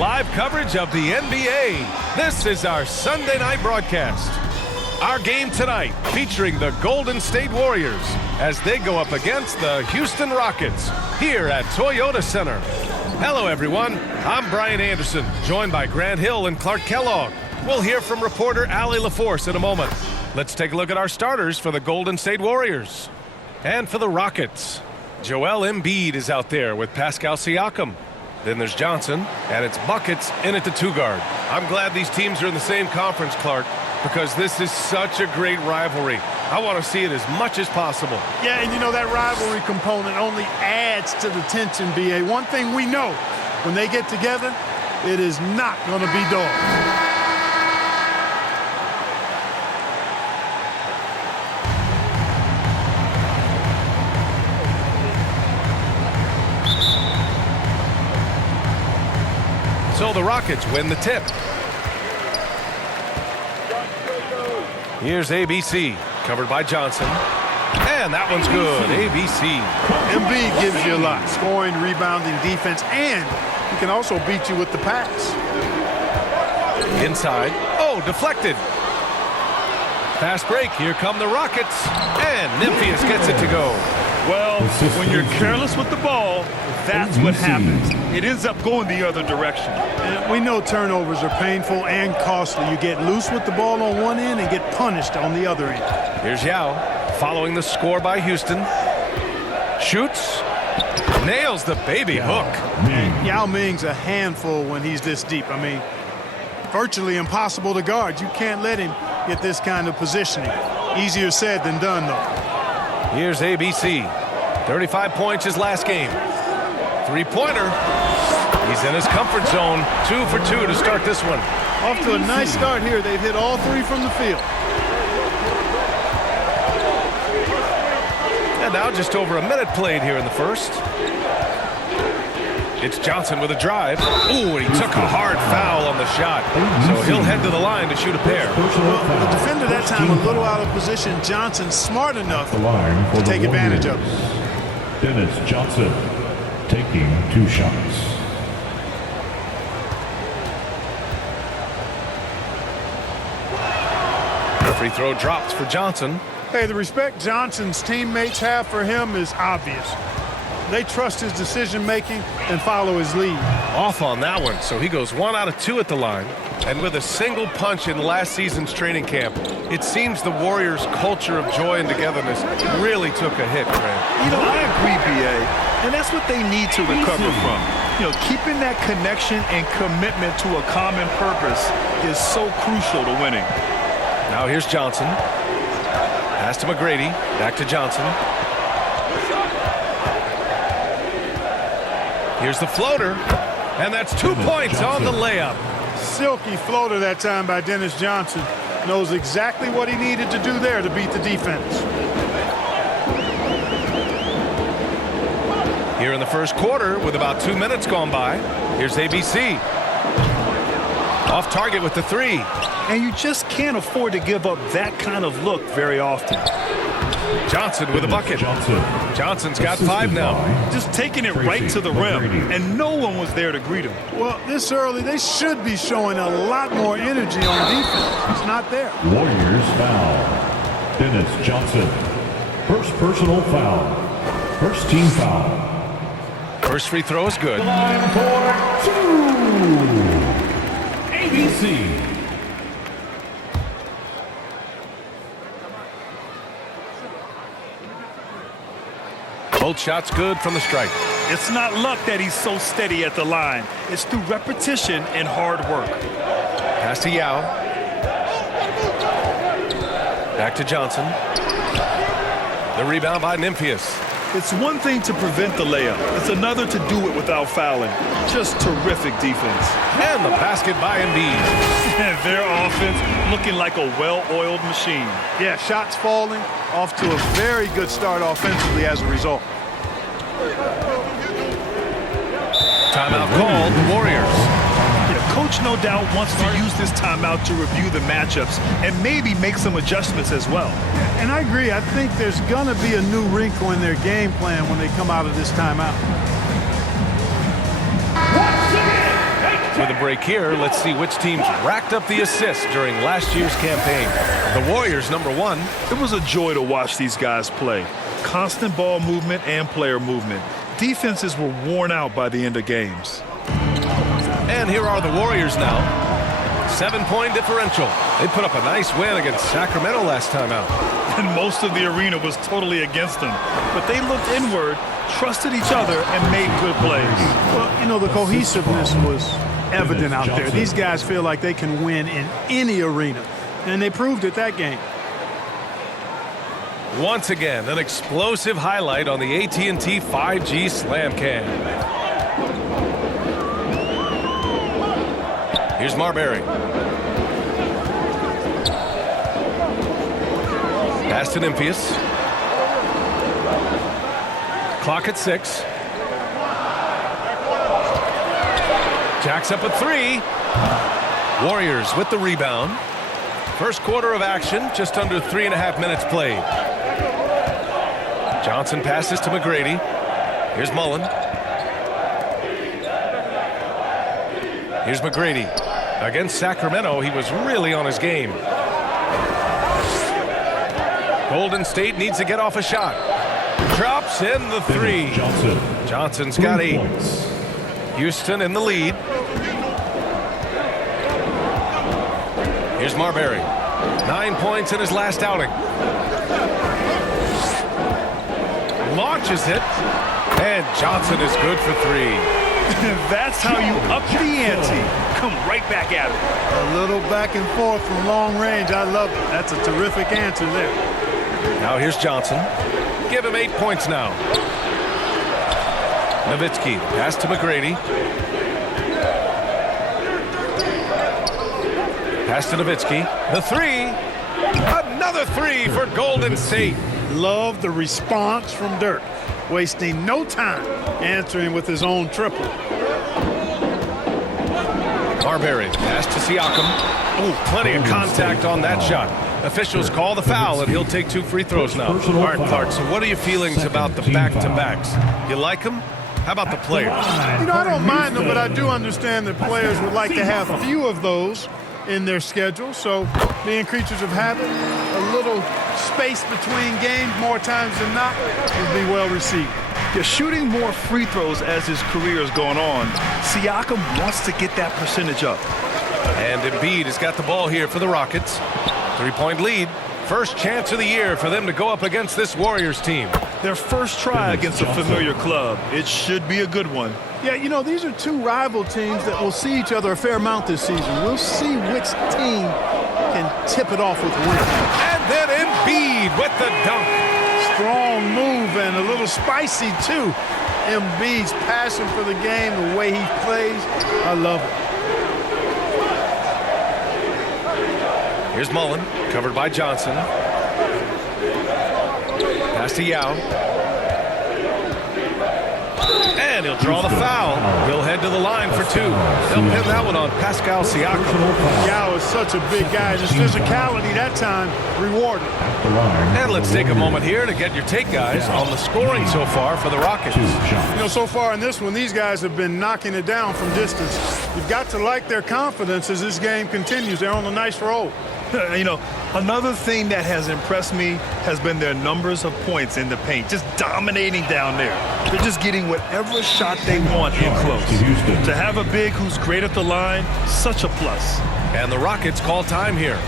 live coverage of the NBA. This is our Sunday night broadcast. Our game tonight featuring the Golden State Warriors as they go up against the Houston Rockets here at Toyota Center. Hello, everyone. I'm Brian Anderson, joined by Grant Hill and Clark Kellogg. We'll hear from reporter Allie LaForce in a moment. Let's take a look at our starters for the Golden State Warriors. And for the Rockets, Joel Embiid is out there with Pascal Siakam. Then there's Johnson, and it's buckets in at the two guard. I'm glad these teams are in the same conference, Clark, because this is such a great rivalry. I want to see it as much as possible. Yeah, and you know that rivalry component only adds to the tension, B.A. One thing we know, when they get together, it is not going to be dull. So the Rockets win the tip. Here's ABC, covered by Johnson. And that one's good, ABC. Embiid gives you a lot, scoring, rebounding, defense, and he can also beat you with the pass. Inside, oh, deflected. Fast break, here come the Rockets. And Nymphius gets it to go. Well, when you're careless with the ball, that's what happens. It ends up going the other direction. And we know turnovers are painful and costly. You get loose with the ball on one end and get punished on the other end. Here's Yao, following the score by Houston. Shoots, nails the baby hook. And Yao Ming's a handful when he's this deep. I mean, virtually impossible to guard. You can't let him get this kind of positioning. Easier said than done, though. Here's ABC. 35 points his last game. Three-pointer. He's in his comfort zone. 2 for 2 to start this one. Off to a nice start here. They've hit all three from the field. And now just over a minute played here in the first. It's Johnson with a drive. Ooh, and he took a hard foul on the shot. So he'll head to the line to shoot a pair. Well, the defender that time a little out of position. Johnson smart enough to take advantage of it. Dennis Johnson taking 2 shots. The free throw drops for Johnson. Hey, the respect Johnson's teammates have for him is obvious. They trust his decision-making and follow his lead. Off on that one, so he goes 1 out of 2 at the line. And with a single punch in last season's training camp, it seems the Warriors' culture of joy and togetherness really took a hit, Grant. You know, I agree, B.A., and that's what they need to recover from. You know, keeping that connection and commitment to a common purpose is so crucial to winning. Now here's Johnson. Pass to McGrady. Back to Johnson. Here's the floater, and that's 2 points on the layup. Silky floater that time by Dennis Johnson. Knows exactly what he needed to do there to beat the defense. Here in the first quarter, with about 2 minutes gone by, here's ABC. Off target with the 3. And you just can't afford to give up that kind of look very often. Johnson with a bucket. Johnson's got 5 now. Just taking it right to the rim, and no one was there to greet him. Well, this early, they should be showing a lot more energy on defense. It's not there. Warriors foul. Dennis Johnson. First personal foul. First team foul. First free throw is good. Line for 2. ABC. Both shots good from the stripe. It's not luck that he's so steady at the line. It's through repetition and hard work. Pass to Yao. Back to Johnson. The rebound by Nymphius. It's one thing to prevent the layup. It's another to do it without fouling. Just terrific defense. And the basket by Embiid. And their offense looking like a well-oiled machine. Yeah, shots falling, off to a very good start offensively as a result. Timeout called, the Warriors. Yeah, Coach no doubt wants to use this timeout to review the matchups and maybe make some adjustments as well. And I agree. I think there's going to be a new wrinkle in their game plan when they come out of this timeout. With a break here. Let's see which teams racked up the assists during last year's campaign. The Warriors, number 1. It was a joy to watch these guys play. Constant ball movement and player movement. Defenses were worn out by the end of games. And here are the Warriors now. 7-point differential. They put up a nice win against Sacramento last time out. And most of the arena was totally against them. But they looked inward, trusted each other, and made good plays. Well, you know, the cohesiveness was evident out there. These guys feel like they can win in any arena, and they proved it that game. Once again, an explosive highlight on the AT&T 5G Slam Cam. Here's Marbury. Pass to Nymphius. Clock at 6. Jacks up a 3. Warriors with the rebound. First quarter of action, just under 3.5 minutes played. Johnson passes to McGrady. Here's Mullen. Here's McGrady. Against Sacramento, he was really on his game. Golden State needs to get off a shot. Drops in the 3. Johnson's got 8. Houston in the lead. Here's Marbury. 9 points in his last outing. Launches it. And Johnson is good for 3. That's how you up the ante. Come right back at it. A little back and forth from long range. I love it. That's a terrific answer there. Now here's Johnson. Give him 8 points now. Nowitzki, pass to McGrady. Pass to Nowitzki. The 3. Another 3 for Golden State. Love the response from Dirk. Wasting no time answering with his own triple. Marbury, pass to Siakam. Oh, plenty of contact on that shot. Officials call the foul, and he'll take 2 free throws now. All right, Clark, so what are your feelings about the back-to-backs? You like them? How about the players? You know, I don't mind them, but I do understand that players would like to have a few of those in their schedule. So being creatures of habit, a little space between games more times than not would be well received. Yeah, shooting more free throws as his career is going on, Siakam wants to get that percentage up. And Embiid has got the ball here for the Rockets. 3-point lead. First chance of the year for them to go up against this Warriors team. Their first try against a familiar club. It should be a good one. Yeah, you know, these are 2 rival teams that will see each other a fair amount this season. We'll see which team can tip it off with win. And then Embiid with the dunk. Strong move and a little spicy, too. Embiid's passion for the game, the way he plays, I love it. Here's Mullen, covered by Johnson. Pass to Yao. And he'll draw the foul. He'll head to the line for 2. They'll pin that one on Pascal Siakam. Yao is such a big guy. His physicality that time rewarded. And let's take a moment here to get your take, guys, on the scoring so far for the Rockets. You know, so far in this one, these guys have been knocking it down from distance. You've got to like their confidence as this game continues. They're on a nice roll. You know, another thing that has impressed me has been their numbers of points in the paint, just dominating down there. They're just getting whatever shot they want in close. To have a big who's great at the line, such a plus. And the Rockets call time here.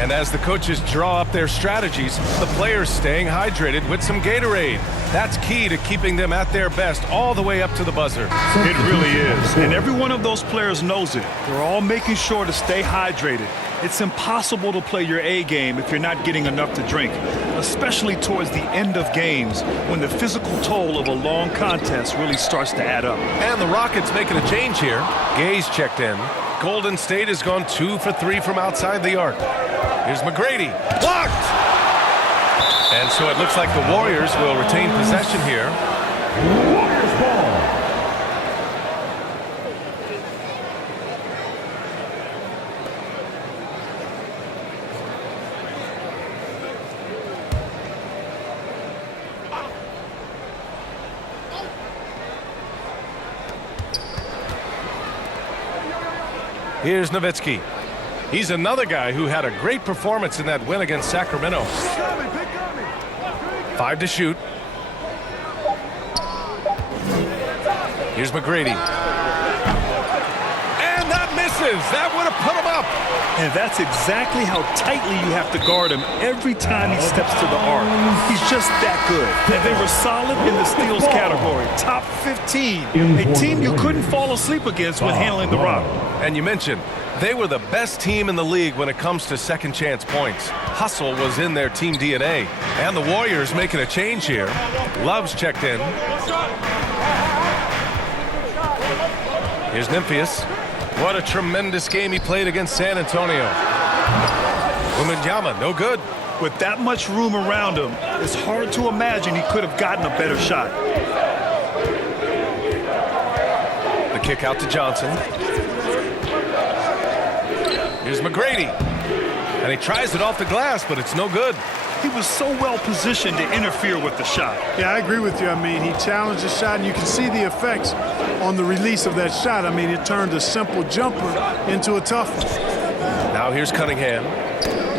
And as the coaches draw up their strategies, the players staying hydrated with some Gatorade. That's key to keeping them at their best all the way up to the buzzer. It really is. And every one of those players knows it. They're all making sure to stay hydrated. It's impossible to play your A game if you're not getting enough to drink, especially towards the end of games when the physical toll of a long contest really starts to add up. And the Rockets making a change here. Gay's checked in. Golden State has gone 2 for 3 from outside the arc. Here's McGrady. Blocked! And so it looks like the Warriors will retain possession here. Warriors ball. Here's Nowitzki. He's another guy who had a great performance in that win against Sacramento. 5 to shoot. Here's McGrady. And that misses. That would have put him up. And that's exactly how tightly you have to guard him every time he steps to the arc. He's just that good. And they were solid in the steals category. Top 15. A team you couldn't fall asleep against when handling the rock. And you mentioned they were the best team in the league when it comes to second chance points. Hustle was in their team DNA. And the Warriors making a change here. Love's checked in. Here's Nymphius. What a tremendous game he played against San Antonio. Wembanyama, no good. With that much room around him, it's hard to imagine he could have gotten a better shot. The kick out to Johnson. Here's McGrady. And he tries it off the glass, but it's no good. He was so well positioned to interfere with the shot. Yeah, I agree with you. I mean, he challenged the shot, and you can see the effects on the release of that shot. I mean, it turned a simple jumper into a tough one. Now here's Cunningham.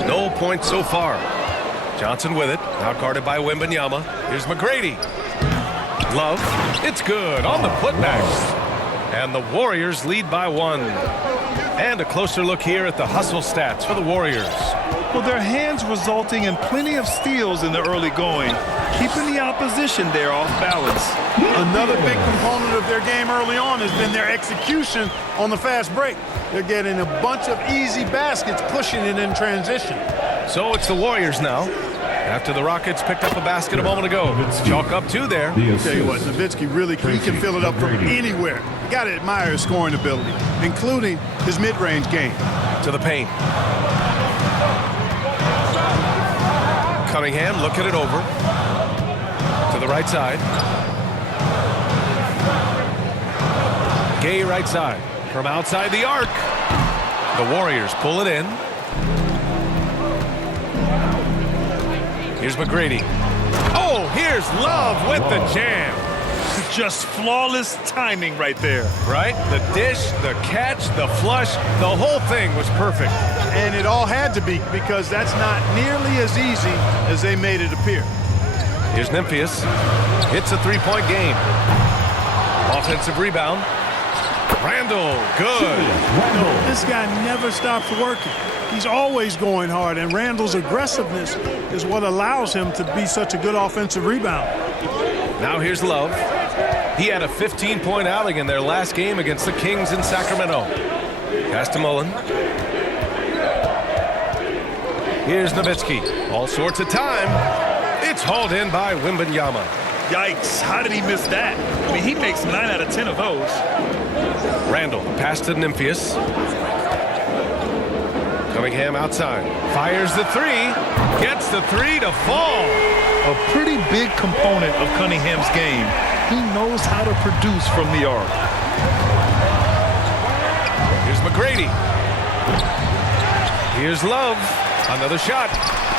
No points so far. Johnson with it. Now guarded by Wembanyama. Here's McGrady. Love. It's good on the putbacks. And the Warriors lead by 1. And a closer look here at the hustle stats for the Warriors. Well, their hands resulting in plenty of steals in the early going, keeping the opposition there off balance. Another big component of their game early on has been their execution on the fast break. They're getting a bunch of easy baskets, pushing it in transition. So it's the Warriors now. After the Rockets picked up a basket a moment ago. Chalk up 2 there. Tell you what, Nowitzki really he can fill it up from anywhere. You got to admire his scoring ability, including his mid-range game. To the paint. Cunningham looking it over. To the right side. Gay right side. From outside the arc. The Warriors pull it in. Here's McGrady. Oh, here's Love with the jam. Just flawless timing right there. Right? The dish, the catch, the flush, the whole thing was perfect. And it all had to be, because that's not nearly as easy as they made it appear. Here's Nymphius. It's a 3-point game. Offensive rebound. Randall, good. This guy never stops working. He's always going hard, and Randall's aggressiveness is what allows him to be such a good offensive rebounder. Now here's Love. He had a 15-point outing in their last game against the Kings in Sacramento. Pass to Mullen. Here's Nowitzki. All sorts of time. It's hauled in by Wembanyama. Yikes, how did he miss that? I mean, he makes 9 out of 10 of those. Randall, pass to Nymphius. Cunningham outside. Fires the 3. Gets the 3 to fall. A pretty big component of Cunningham's game. He knows how to produce from the arc. Here's McGrady. Here's Love. Another shot.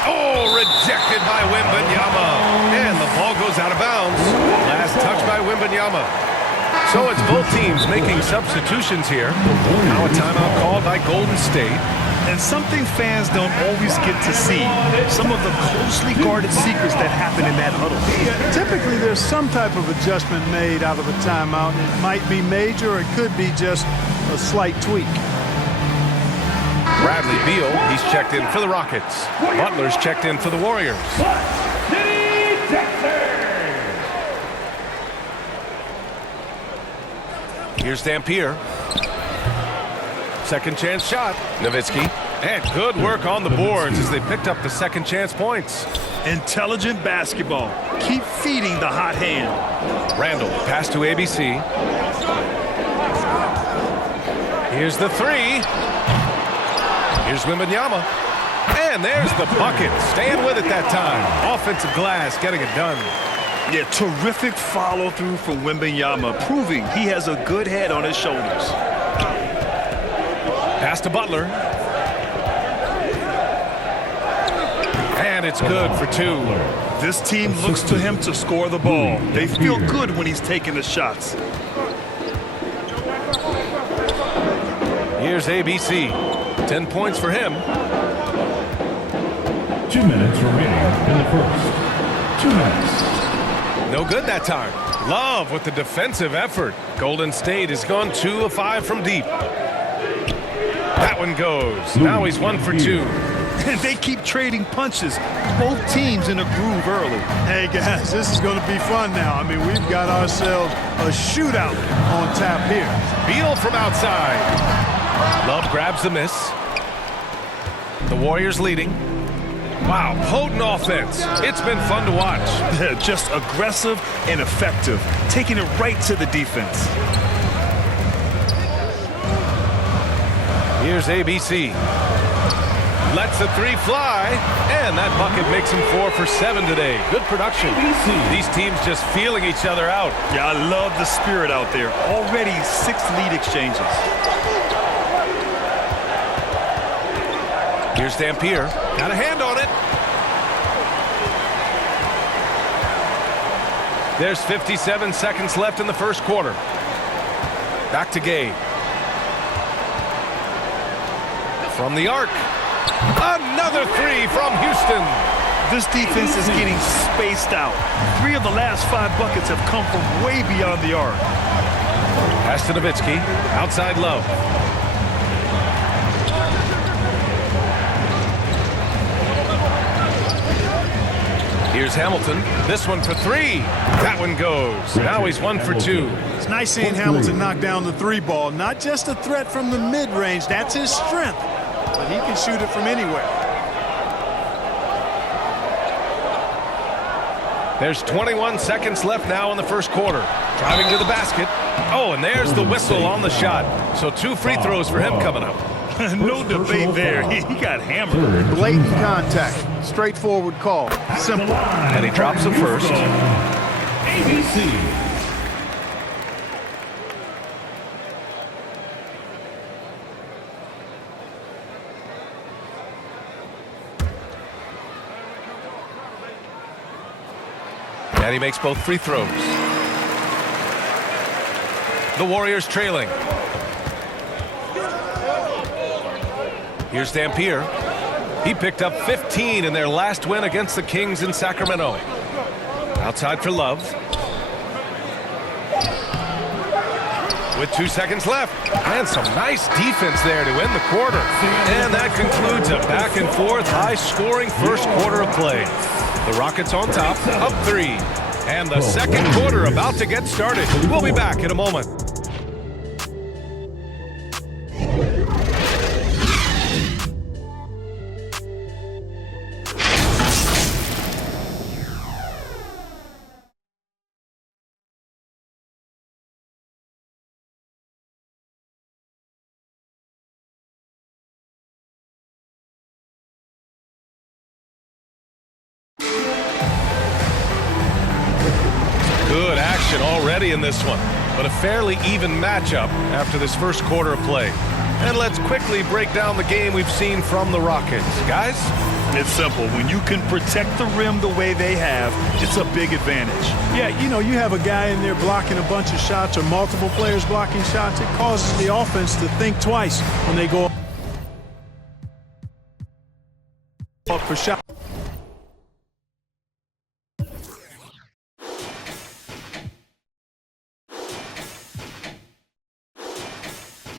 Oh, rejected by Wembanyama. And the ball goes out of bounds. Last touch by Wembanyama. So it's both teams making substitutions here. Now a timeout called by Golden State. And something fans don't always get to see. Some of the closely guarded secrets that happen in that huddle. Yeah, typically there's some type of adjustment made out of a timeout. It might be major, or it could be just a slight tweak. Bradley Beal, he's checked in for the Rockets. Butler's checked in for the Warriors. Here's Dampier. Second chance shot. Nowitzki. And good work on the boards as they picked up the second chance points. Intelligent basketball. Keep feeding the hot hand. Randall, pass to ABC. Here's the 3. Here's Wembanyama. And there's the bucket. Staying with it that time. Offensive glass, getting it done. Yeah, terrific follow-through from Wembanyama, proving he has a good head on his shoulders. Pass to Butler. And it's good for 2. This team looks to him to score the ball. They feel good when he's taking the shots. Here's ABC. 10 points for him. 2 minutes remaining in the first. 2 minutes. No good that time. Love with the defensive effort. Golden State has gone 2 of 5 from deep. That one goes. Now he's 1 for 2. And they keep trading punches. Both teams in a groove early. Hey, guys, this is going to be fun now. I mean, we've got ourselves a shootout on tap here. Beal from outside. Love grabs the miss. The Warriors leading. Wow, potent offense. It's been fun to watch. Just aggressive and effective, taking it right to the defense. Here's ABC. Lets the 3 fly, and that bucket makes him 4 for 7 today. Good production. These teams just feeling each other out. Yeah, I love the spirit out there. Already 6 lead exchanges. Here's Dampier. Got a hand on it. There's 57 seconds left in the first quarter. Back to Gabe. From the arc. Another 3 from Houston. This defense is getting spaced out. 3 of the last 5 buckets have come from way beyond the arc. Pass to Nowitzki. Outside Love. Here's Hamilton. This one for 3. That one goes. Now he's 1 for 2. It's nice seeing Hamilton knock down the 3 ball. Not just a threat from the mid-range. That's his strength. But he can shoot it from anywhere. There's 21 seconds left now in the first quarter. Driving to the basket. Oh, and there's the whistle on the shot. So 2 free throws for him coming up. No debate there. He got hammered. Blatant contact. Straightforward call. Simple. And he drops the first. ABC. And he makes both free throws. The Warriors trailing. Here's Dampier. He picked up 15 in their last win against the Kings in Sacramento. Outside for Love. With 2 seconds left. And some nice defense there to end the quarter. And that concludes a back and forth, high-scoring first quarter of play. The Rockets on top, up 3. And the second quarter about to get started. We'll be back in a moment. Good action already in this one, but a fairly even matchup after this first quarter of play. And let's quickly break down the game we've seen from the Rockets. Guys? It's simple. When you can protect the rim the way they have, it's a big advantage. Yeah, you know, you have a guy in there blocking a bunch of shots or multiple players blocking shots. It causes the offense to think twice when they go up for shots.